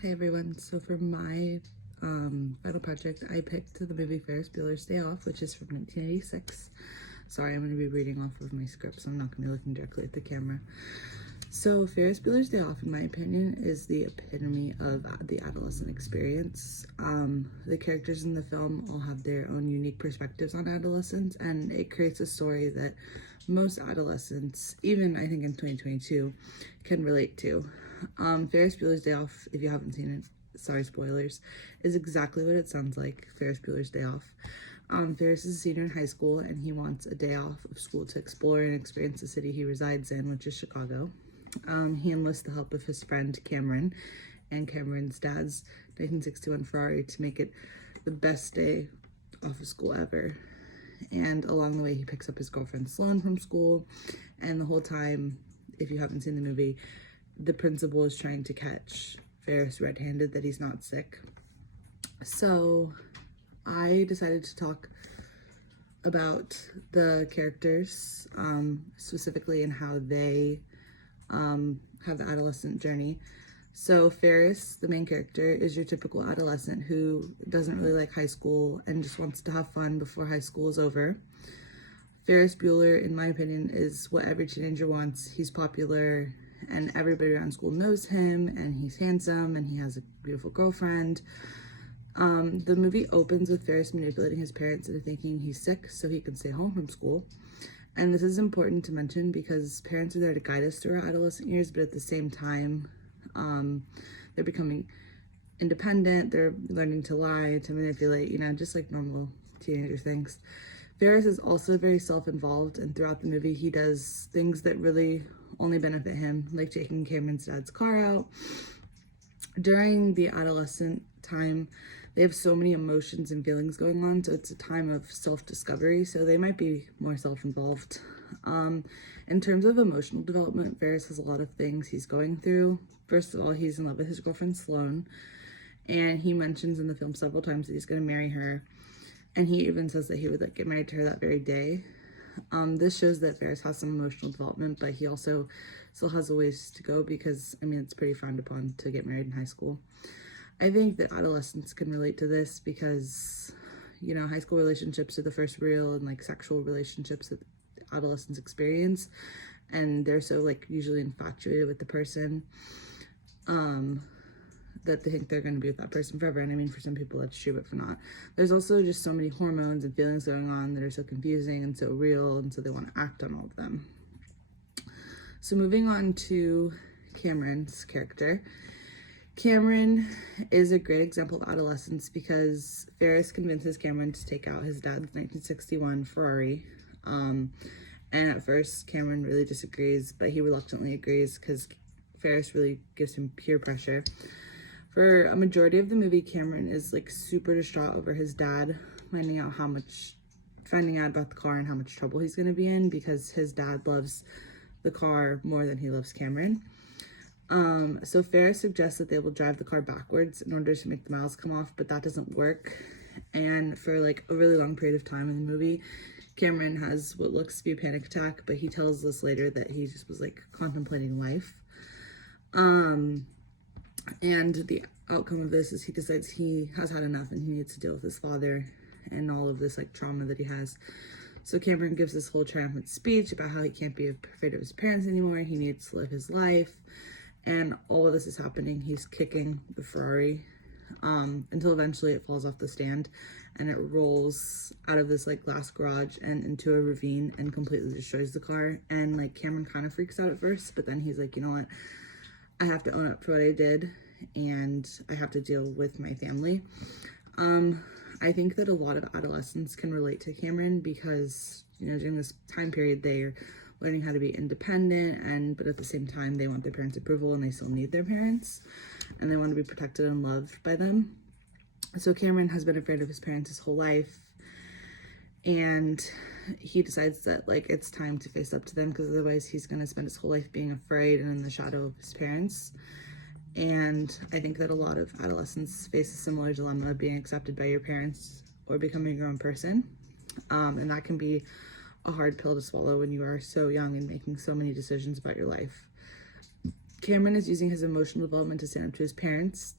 Hey everyone, so for my final project, I picked the movie Ferris Bueller's Day Off, which is from 1986. Sorry, I'm going to be reading off of my script, so I'm not going to be looking directly at the camera. So Ferris Bueller's Day Off, in my opinion, is the epitome of the adolescent experience. The characters in the film all have their own unique perspectives on adolescence, and it creates a story that most adolescents, even I think in 2022, can relate to. Ferris Bueller's Day Off, if you haven't seen it, sorry, spoilers, is exactly what it sounds like, Ferris Bueller's Day Off. Ferris is a senior in high school, and he wants a day off of school to explore and experience the city he resides in, which is Chicago. He enlists the help of his friend Cameron and Cameron's dad's 1961 Ferrari to make it the best day off of school ever. And along the way, he picks up his girlfriend Sloane from school, and the whole time, if you haven't seen the movie, the principal is trying to catch Ferris red-handed that he's not sick. So I decided to talk about the characters, specifically and how they have the adolescent journey. So Ferris, the main character, is your typical adolescent who doesn't really like high school and just wants to have fun before high school is over. Ferris Bueller, in my opinion, is what every teenager wants. He's popular and everybody around school knows him, and he's handsome and he has a beautiful girlfriend. The movie opens with Ferris manipulating his parents into thinking he's sick so he can stay home from school. And this is important to mention because parents are there to guide us through our adolescent years, but at the same time, they're becoming independent, they're learning to lie, to manipulate, just like normal teenager things. Ferris is also very self-involved, and throughout the movie, he does things that really only benefit him, like taking Cameron's dad's car out. During the adolescent time, they have so many emotions and feelings going on, so it's a time of self-discovery, so they might be more self-involved. In terms of emotional development, Ferris has a lot of things he's going through. First of all, he's in love with his girlfriend Sloane, and he mentions in the film several times that he's going to marry her, and he even says that he would get married to her that very day. This shows that Ferris has some emotional development, but he also still has a ways to go because, it's pretty frowned upon to get married in high school. I think that adolescents can relate to this because, high school relationships are the first real and sexual relationships that adolescents experience, and they're so usually infatuated with the person that they think they're going to be with that person forever. And for some people that's true, but for not. There's also just so many hormones and feelings going on that are so confusing and so real, and so they want to act on all of them. So moving on to Cameron's character. Cameron is a great example of adolescence because Ferris convinces Cameron to take out his dad's 1961 Ferrari. And at first, Cameron really disagrees, but he reluctantly agrees because Ferris really gives him peer pressure. For a majority of the movie, Cameron is super distraught over his dad finding out about the car and how much trouble he's going to be in because his dad loves the car more than he loves Cameron. So Ferris suggests that they will drive the car backwards in order to make the miles come off, but that doesn't work. And for a really long period of time in the movie, Cameron has what looks to be a panic attack, but he tells us later that he just was contemplating life. And the outcome of this is he decides he has had enough and he needs to deal with his father and all of this trauma that he has. So Cameron gives this whole triumphant speech about how he can't be afraid of his parents anymore. He needs to live his life. And all of this is happening. He's kicking the Ferrari until eventually it falls off the stand and it rolls out of this glass garage and into a ravine and completely destroys the car. And Cameron kind of freaks out at first, but then he's like, you know what? I have to own up for what I did and I have to deal with my family. I think that a lot of adolescents can relate to Cameron because, during this time period, they're learning how to be independent, but at the same time, they want their parents' approval and they still need their parents and they want to be protected and loved by them. So Cameron has been afraid of his parents his whole life, and he decides that it's time to face up to them because otherwise he's going to spend his whole life being afraid and in the shadow of his parents. And I think that a lot of adolescents face a similar dilemma of being accepted by your parents or becoming your own person. And that can be a hard pill to swallow when you are so young and making so many decisions about your life. Cameron is using his emotional development to stand up to his parents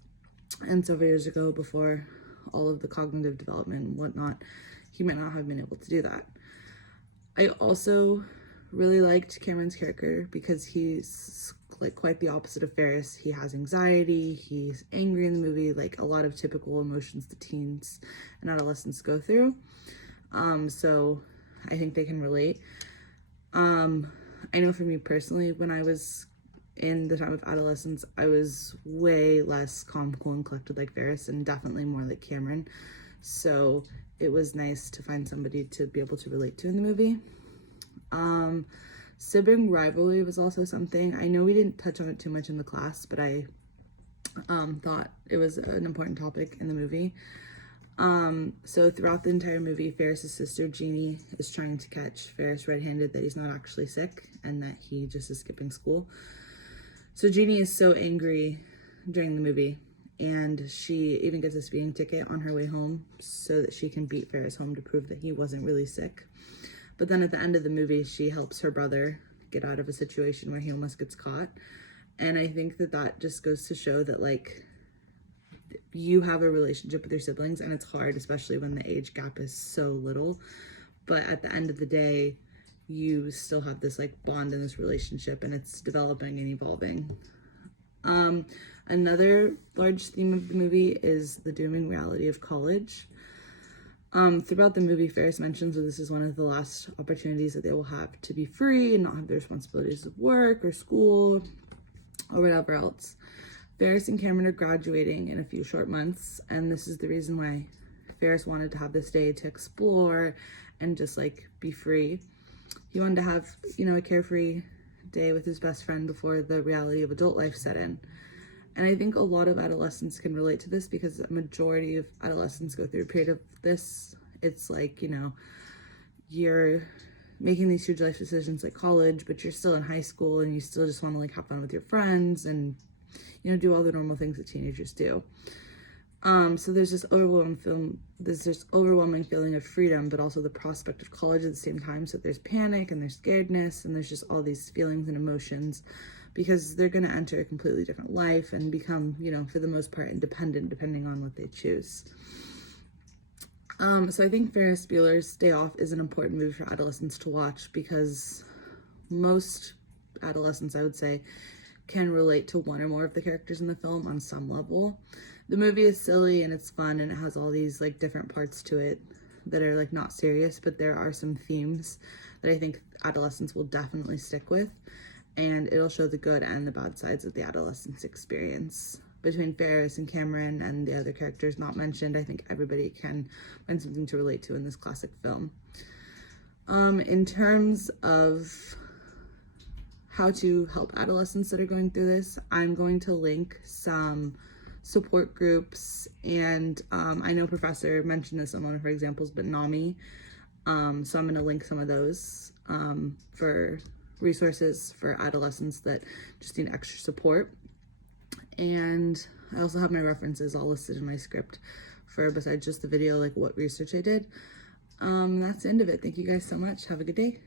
And several years ago, before all of the cognitive development and whatnot, he might not have been able to do that. I also really liked Cameron's character because he's like quite the opposite of Ferris. He has anxiety, he's angry in the movie, like a lot of typical emotions that teens and adolescents go through. So I think they can relate. I know for me personally, when I was in the time of adolescence, I was way less calm, cool, and collected like Ferris, and definitely more like Cameron. So it was nice to find somebody to be able to relate to in the movie. Sibling rivalry was also something. I know we didn't touch on it too much in the class, but I thought it was an important topic in the movie. So throughout the entire movie, Ferris's sister Jeannie is trying to catch Ferris red-handed that he's not actually sick and that he just is skipping school. So Jeannie is so angry during the movie, and she even gets a speeding ticket on her way home so that she can beat Ferris home to prove that he wasn't really sick. But then at the end of the movie, she helps her brother get out of a situation where he almost gets caught. And I think that that just goes to show that, like, you have a relationship with your siblings, and it's hard, especially when the age gap is so little. But at the end of the day, you still have this, like, bond in this relationship, and it's developing and evolving. Another large theme of the movie is the dooming reality of college. Throughout the movie, Ferris mentions that this is one of the last opportunities that they will have to be free and not have the responsibilities of work or school or whatever else. Ferris and Cameron are graduating in a few short months, and this is the reason why Ferris wanted to have this day to explore and just, like, be free. He wanted to have, you know, a carefree day with his best friend before the reality of adult life set in. And I think a lot of adolescents can relate to this because a majority of adolescents go through a period of this. It's like, you know, you're making these huge life decisions like college, but you're still in high school and you still just want to, like, have fun with your friends and, you know, do all the normal things that teenagers do. So there's this overwhelming feeling of freedom, but also the prospect of college at the same time. So there's panic and there's scaredness and there's just all these feelings and emotions because they're going to enter a completely different life and become, you know, for the most part, independent depending on what they choose. So I think Ferris Bueller's Day Off is an important movie for adolescents to watch because most adolescents, I would say, can relate to one or more of the characters in the film on some level. The movie is silly and it's fun and it has all these, like, different parts to it that are, like, not serious, but there are some themes that I think adolescents will definitely stick with, and it'll show the good and the bad sides of the adolescence experience. Between Ferris and Cameron and the other characters not mentioned, I think everybody can find something to relate to in this classic film. In terms of how to help adolescents that are going through this, I'm going to link some support groups, and I know Professor mentioned this on one of her examples, but NAMI, so I'm going to link some of those for resources for adolescents that just need extra support. And I also have my references all listed in my script for, besides just the video, like what research I did. That's the end of it. Thank you guys so much. Have a good day.